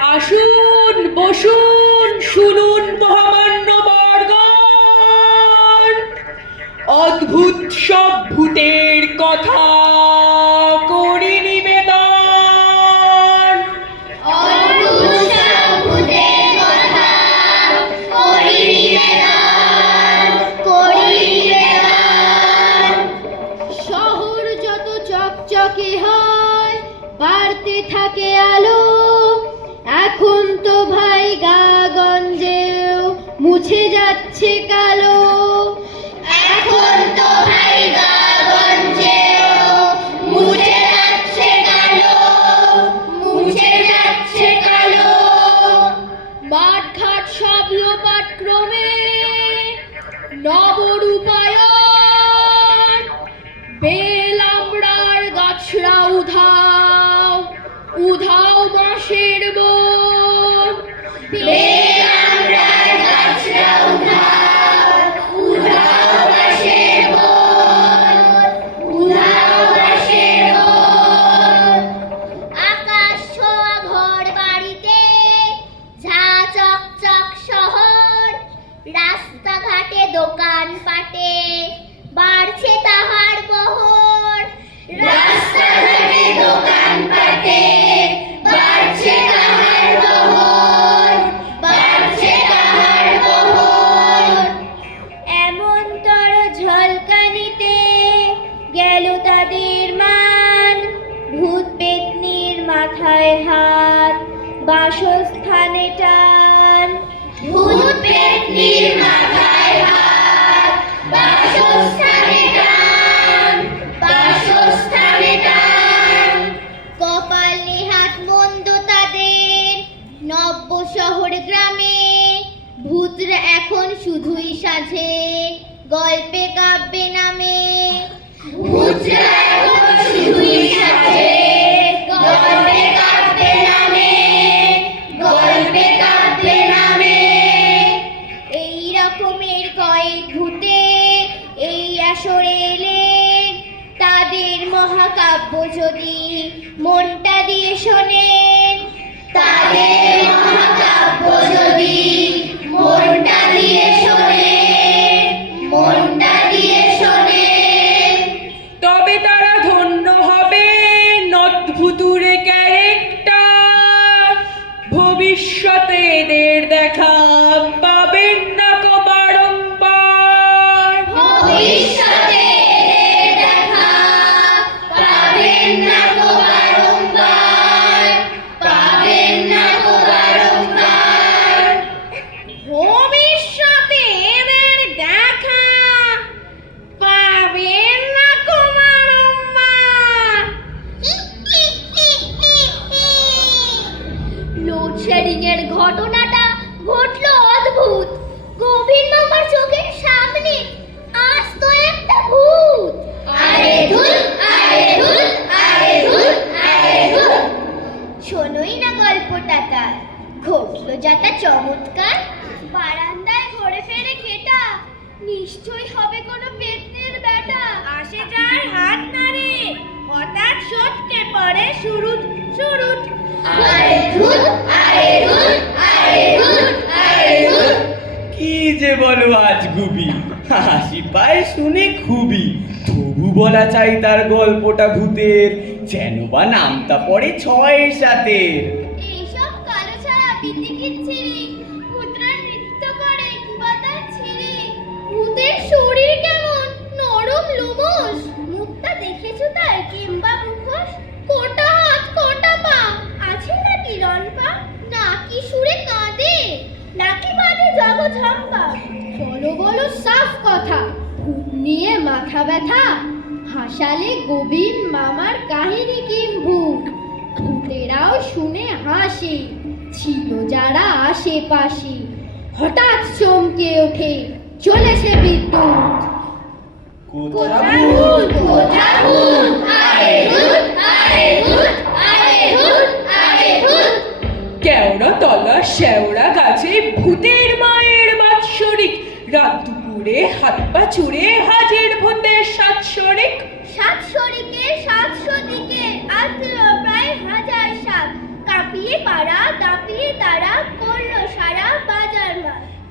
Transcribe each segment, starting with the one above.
আসুন, বসুন, শুনুন মহামান্য বর্গণ, অদ্ভুত সব ভূতের কথা করি নিবেদন। অদ্ভুত সব ভূতের কথা করি নিবেদন, করি নিবেদন। শহর যত চকচকে হয়, বাড়তে থাকে আলো। এখন তো ভাই গা-গঞ্জেও মুছে যাচ্ছে কালো। এখন তো ভাই গা-গঞ্জেও মুছে যাচ্ছে কালো, মুছে যাচ্ছে কালো। মাঠঘাট সব লোপাট ক্রমে, নবরূপায়ণ। বেল আমড়ার গাছরা উধাও, উধাও বাঁশের বন। বেল আমড়ার গাছরা উধাও, উধাও বাঁশের বন, উধাও বাঁশের বন। আকাশ ছোঁয়া ঘর বাড়িতে, ঝা চকচক শহর। রাস্তাঘাটে দোকান পাটে, বাড়ছে তাহার বহর। রাস্তাঘাটে দোকান পাটে, বাড়ছে তাহার বহর, বাড়ছে তাহার বহর। এমনতর ঝলকানিতে গেল তাদের মান। ভূত পেতনির মাথায় হাত, বাসস্থানে টান। ভূত পেতনির মাথায় হাত, বাসস্থানে টান, বাসস্থানে টান। কপাল নেহাত মন্দ তাদের, নব্য শহর গ্রামে। ভূতরা এখন শুধুই সাজে, গল্পে কাব্যে নামে। ভূতরা এখন শুধুই সাজে, গল্পে কাব্যে নামে, গল্পে কাব্যে নামে। এই রকমের কয়েক ভূতে এই আসরে এলেন। তাদের মহাকাব্য যদি মনটা দিয়ে শোনেন, তাদের মহাকাব্য যদি মনটা দিয়ে শোনেন, মনটা দিয়ে শোনেন। তবে তারা ধন্য হবে নদভুতুরে ক্যারেক্টার। ভবিষ্যতে এদের দেখা পাবেন না কো বারংবার। ভবিষ্যতে এদের দেখা পাবেন না কো বারংবার, পাবেন না কো বারংবার। ভবিষ্যতে এদের দেখা পাবেন না কো বারংবার। লোডশেডিং এর ঘটনাটা ঘটলো অদ্ভুত। গভীর মামার চোখের সামনে আসতো একটা ভূত। আরে ধুর, আরে ধুর, আরে ধুর, আরে ধুর। শোনোই না গল্পটা তার, ঘটলো যাতা চমৎকার। বারান্দায় ঘুরে ফেরে ঘেটা, নিশ্চয়ই হবে কোনো পেতনির বেটা। আসে যায় হাত নাড়ে, হঠাৎ সটকে পড়ে সুরুত সুরুত। আরে ধুর, আরে ধুর, আরে ধুর, আরে ধুর। কি যে বলো আজ গুবি, হাসি পায় শুনে খুবই। তবু বলা চাই তার গল্পটা ভূতের, যেন বা নামটা পড়ে ছয়ের সাথে। এইসব কালো ছাড়া বিতিকিচ্ছিরি, ভূতরা নৃত্য করে কিবাতা ছিরি। ভূতের শরীর কেমন নরম লোমশ, মুখটা দেখেছো তার কিংবা মুখোশ। কোটা হাত কোটা পা, আছে নাকি রনপা, নাকি সুরে কাঁদে, নাকি বাঁধে জগঝম্পা। বলো বলো সাফ কথা, ভূত নিয়ে মাথা ব্যথা। হাসালে গোবিন মামার কাহিনী কিম্ভূত। ভূতেরাও শুনে হাসে, ছিল যারা আশেপাশে। হঠাৎ চমকে ওঠে, চলেছে বিদ্যুৎ। কোথা ভূত, কোথা ভূত, আরে ভূত, আরে ভূত, আরে ভূত, আরে ভূত। কেওড়া তলা শেওড়া গাছে ভূতের মায়ের বাৎসরিক। রাত দুপুরে হাত পা চুড়ে হাজির ভূতের সাতশরিক। সাতশরিকে 700 দিকে, আদ্র প্রায় 1000 সাত। কাঁপিয়ে পাড়া, দাপিয়ে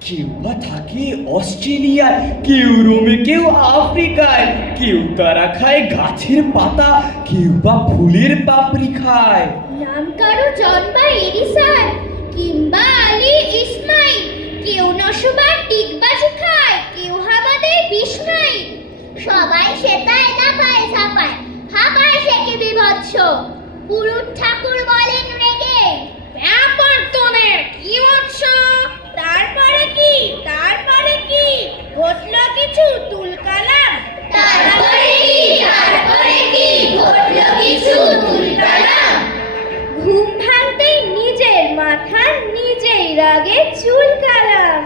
কেউ বা থাকে অস্ট্রেলিয়ায়, কেউ রোমে, কেউ আফ্রিকায়, কেউ তারা খায় গাছের পাতা, কেউ বা ফুলের পাপড়ি খায়। নাম কারো জন বা এডিসন কিংবা আলী ইসমাইল, কেউ নশবার টিকবাজি খায়, কেউ হামাদের বিস্ময়। সবাই সেটাই লাফায় ঝাপায়, হাঁপায় সে কি বিভৎস। পুরুষ ঠাকুর বলেন রেগে, ব্যাপার তোনে কি বৎস। তারপরে কি ঘটলো কিছু তুলকালাম। তারপরে কি ঘটলো কিছু তুলকালাম। ঘুম ভাঙতেই নিজের মাথা নিজেই রাগে চুলকালাম।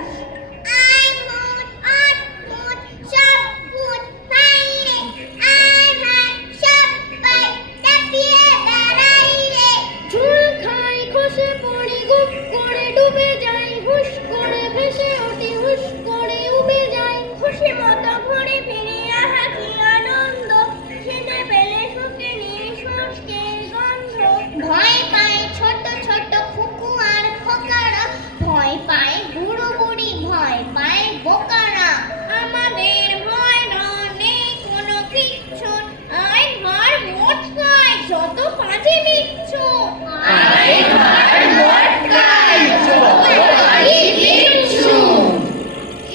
ঝুল খাই খসে পড়ি গুপ করে ডুবে যাই, হুশ করে ভেসে উঠি হুশ করে উবে যাই। খুশি মতো ঘুরে ফিরে আহা কি আনন্দ, খিদে পেলে শুকে নিয়ে শুষ্কের গন্ধ। ভয় পায় ছোট ছোট খুকু আর খোকারা, ভয় পায় বুড়ো বুড়ি, ভয় পায় বোকারা। আমাদের ভয় নেই কোনো কিচ্ছু, আয় ঘর মোট খায় যত পাঁচে নিচ্ছু। আয় ঘর মোট খায় যত পাঁচে নিচ্ছু।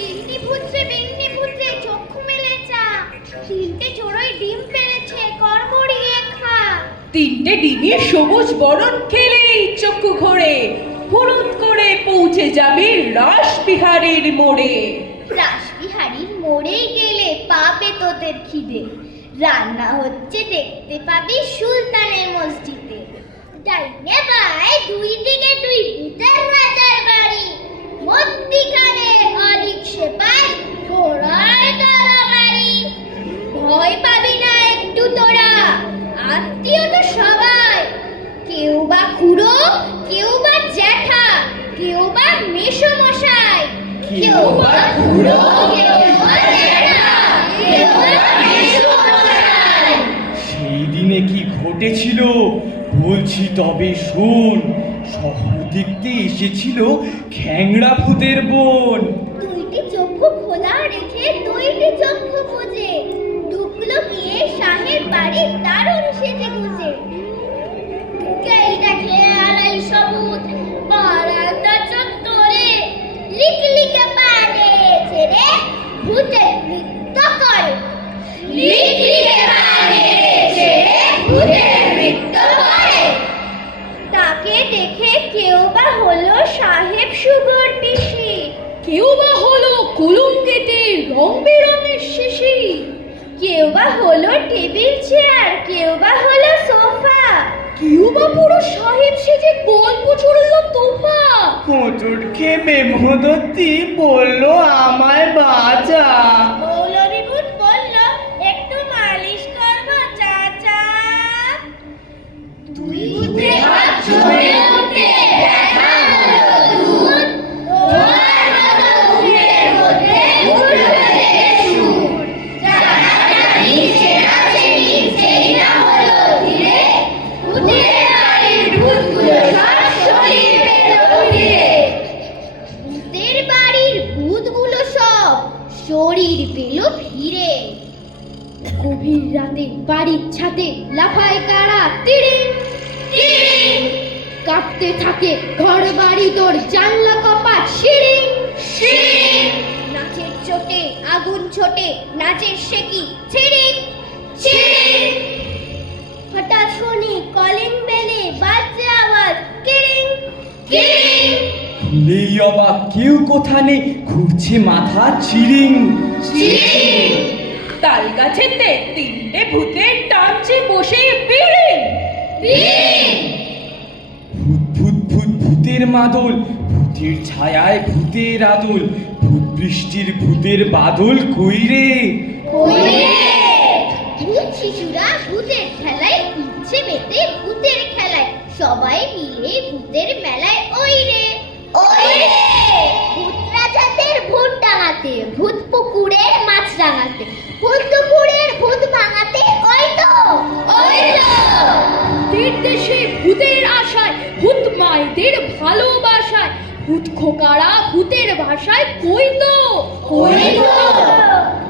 ইন্নি ভুতরে বিন্নি ভুতরে চক্ষু মেলে চা, তিনটে চড়ুই ডিম পেড়েছে কড়মড়িয়ে খা। তিনটে ডিমের সবুজ বরণ খেলেই চক্ষু ঘোরে, হুড়ুট করে পৌঁছে যাবে রাসবিহারীর মোড়ে। রাসবিহারীর মোড়ে গেলে পাবে তোদের খিদে, রান্না হচ্ছে দেখতে পাবি সুলতানের মসজিদে। ডাইনে বাই দুই দিকে দুই ভূতের রাজার বাড়ি, মধ্যিখানে অলিক সেপাই ঘোড়ার তরবারি। ভয় পাবি না একটু তোরা, আত্মীয় তো সবাই, কেউ বা খুড়ো, কেউ বা জ্যাঠা, কেউ বা মেসোমশাই। কেউ বা খুড়ো, কেউ বা জ্যাঠা, কেউ বা মেসোমশাই। সেই দিনে কি ঘটেছিল বলছি তবে শোন। শহর দেখতে এসেছিল খ্যাংড়া ভূতের বোন। দুইটি চক্ষু খোলা রেখে দুইটি চক্ষু বুজে ঢুকলো গিয়ে শাহের বাড়ি দারুণ সেজে গুজে। ঢুকেই দেখে আড়াই সবুজ বারান্দা চত্বরে, লিকলিকে পানে ছেড়ে ভূতের নৃত্য করে। লিকলিকে পানে ছেড়ে ভূতের নৃত্য করে। তাকে দেখে কেউ বা হলো সাহেব সুগর পিসি, কেউ বা হলো কলঙ্কেটের রং বেরঙের শিশি, কেউ বা হলো টেবিল চেয়ার, কেউ বা হলো সোফা, কেউ বা পুরো সাহেব সেজে গল্প ছড়ল তোফা। হোঁচট খেয়ে বেমদতি বলল আমায় বাঁচা। মৌলভী ভূত বলল একটু মালিশ করবো চাচা। দুই ভূতে হাত জোড়ে উঠে দেখা হলো দূর, তোমার মতো ভূতের মধ্যে উঠবে সুর। জানাজানি চেনাচেনি যেই না হলো ধীরে, ভূতের বাড়ির ভূতগুলো সব শরীর পেল ফিরে। ভূতের বাড়ির ভূতগুলো সব শরীর পেল ফিরে। গভীর রাতে বাড়ির ছাদে লাফায় কারা তিড়িং তিড়িং, কাঁপতে থাকে ঘর বাড়ি তোর জানলা কপাট শিরিং শিরিং। নাচের চোটে আগুন ছোটে নাচের শেকি ছিড়িং ছিড়িং। হঠাৎ শুনি কলিং বেলে বাজে আওয়াজ কিরিং কিরিং। খুলেই অবাক কেউ কোথা নেই, ঘুরছে মাথা চিরিং চিরিং। তাল গাছেতে তিনটে ভূতের টানছে বসে বিড়িং বিড়িং। ভূত ভূত ভূত ভূতের মাদল, ভূতের ছায়ায় ভূতের আদল, ভূত বৃষ্টির ভূতের বাদল কইরে। ভূত শিশুরা ভূতের খেলায় ইচ্ছে মেতে ভূতের খেলায়, সবাই মিলে ভূতের মেলায় ওই রে ওই রে। ভূত রাজাদের ভূত ডাঙাতে, ভূত পুকুরের মাছ রাঙাতে, ভূত দুপুরের ভূত ভাঙাতে ওই তো ওই তো। ভূতের দেশে ভূতের আশায়, ভূত মায়েদের ভালোবাসায়, ভূত খোকারা ভূতের ভাষায় কইতো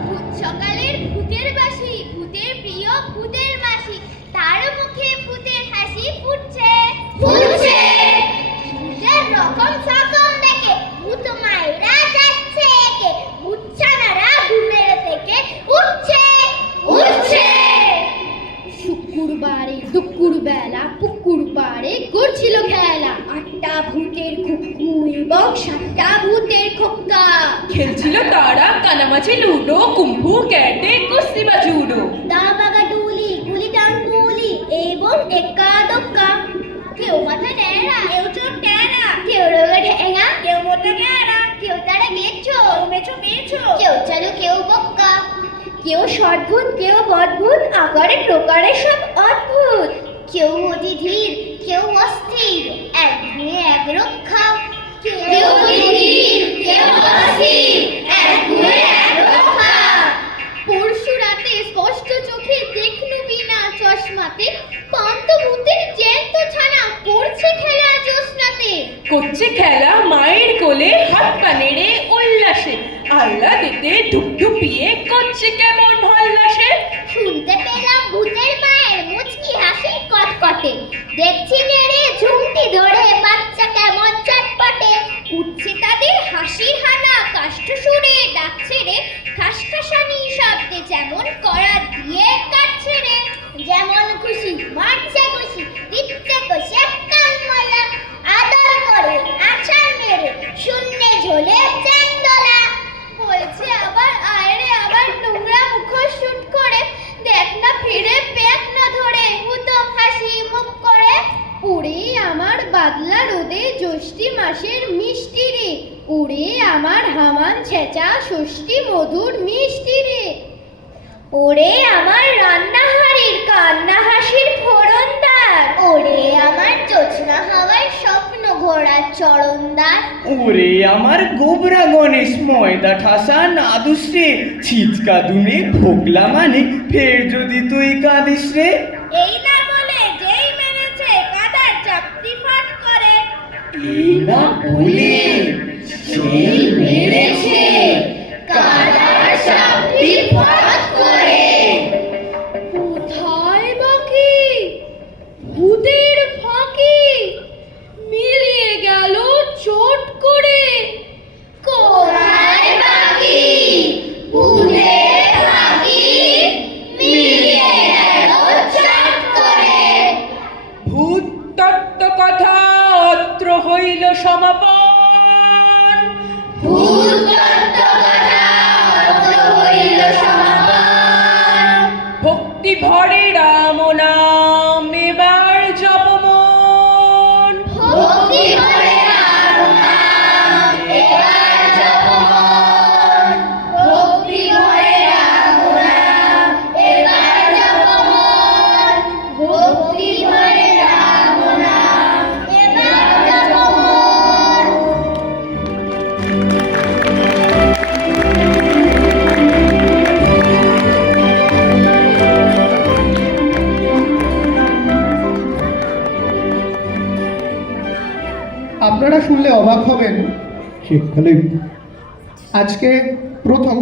ভূত সকালের ভূতের বাসি, ভূতের প্রিয় ভূতের মাসি, তার মুখে ভূতের হাসি ফুটছে ভূতের রকম সকম দেখে ভূত মায়েরা যাচ্ছে একে, ভূত ছানারা ঘুমের থেকে উঠছে শুক্রবারে দুপুর বেলা পুকুর পাড়ে করছিল খেলা, 8টা ভূতের কুকু এবং 7টা ভূতের খোকা। খেলছিল তারা কানামাছি, লুডো, কুম্ফু, ক্যাটে, কুস্তি বা জুডো। দাবাগা ডুলি, গুলি ডাঙ্গুলি এবং একা দোক্কা। কেউ মাথা টেরা, কেউ চোখ টেরা, কেউ রোগা ঠেঙা, কেউ মোটা টেরা, কেউ তারা গেছো, কেউ চালু, কেউ বক্কা, কেউ সদ্ভুত, কেউ বদভুত, আকারে প্রকারে সব অদ্ভুত। কেউ অতি ধীর, কেউ অস্থির, একঘেয়ে এক রক্ষা। কেউ ধীর, কেউ অস্থির, একঘেয়ে এক রক্ষা। পরশু রাতে স্পষ্ট চোখে দেখলু বিনা চশমাতে, পন্তভূতের জ্যান্ত ছানা করছে খেলা জ্যোৎস্নাতে। করছে খেলা মায়ের কোলে, হাত পা নেড়ে উল্লাসে, আল্লাহ দিতে ধুপধুপিয়ে করছে কেমন হল্লাসে। শুনতে পেলাম ভূতের মায়ের মুচকি হাসি কটকটে, দেখছি নেড়ে ঝুমটি ধরে বাচ্চা কেমন চটপটে। উঠছে তাদের হাসির হানা, কাষ্ঠ সুরে ডাকছে রে, খাসখাসানি শব্দে যেমন করা দিয়ে কাটছে রে। যেমন খুশি মারছে খুশি, দিচ্ছে কষে কান মলা, আদর করে আছাড় মেরে শূন্যে ঝোলে চেন্দলা। বলছে আবার আয় রে, আবার নোংরা মুখোশ শুট করে, দেখ না ফিরে পেট না ধরে, ভূতম হাসি মুখ করে। ওরে আমার বাদলা রোদে জ্যৈষ্ঠী মাসের মিষ্টি রে, ওরে আমার হামান ছেঁচা ষষ্ঠী মধুর মিষ্টি রে, ওরে আমার রান্নাহারির কান্না হাসির ফোড়নদার, ওরে আমার জোছনা হাওয়ার স্বপ্ন ঘোড়ার চরণদার। ওরে আমার গোবরা গণেশ ময়দা ঠাসা নাদুস রে, ছিচকা দুনে ভোগলা মানে ফের যদি তুই কাঁদিস রে। এই না বলে যেই মেরেছে কাদার চাপটি ফাট করে, এই না বলে সেই মেরেছে কাদার চাপটি ফাট করে। কোথায় বাকি ভূতের ফাঁকি, মিলিয়ে গেল চট করে। কোথায় বাকি ভূতের ফাঁকি, মিলিয়ে গেল চট করে। ভূত তত্ত্ব কথা অত্র হইল সমাপন, ভূত তত্ত্ব কথা অত্র হইল সমাপন। ভক্তি ভরে রাম নাম এবার জপমন। ভক্তি ভরে রাম নাম এবার জপমন, ভক্তি ভরে রাম নাম এবার জপমন, ভক্তি ভরে রাম নাম এবার জপমন। আপনারা শুনলে অবাক হবেন, সেখানে আজকে প্রথম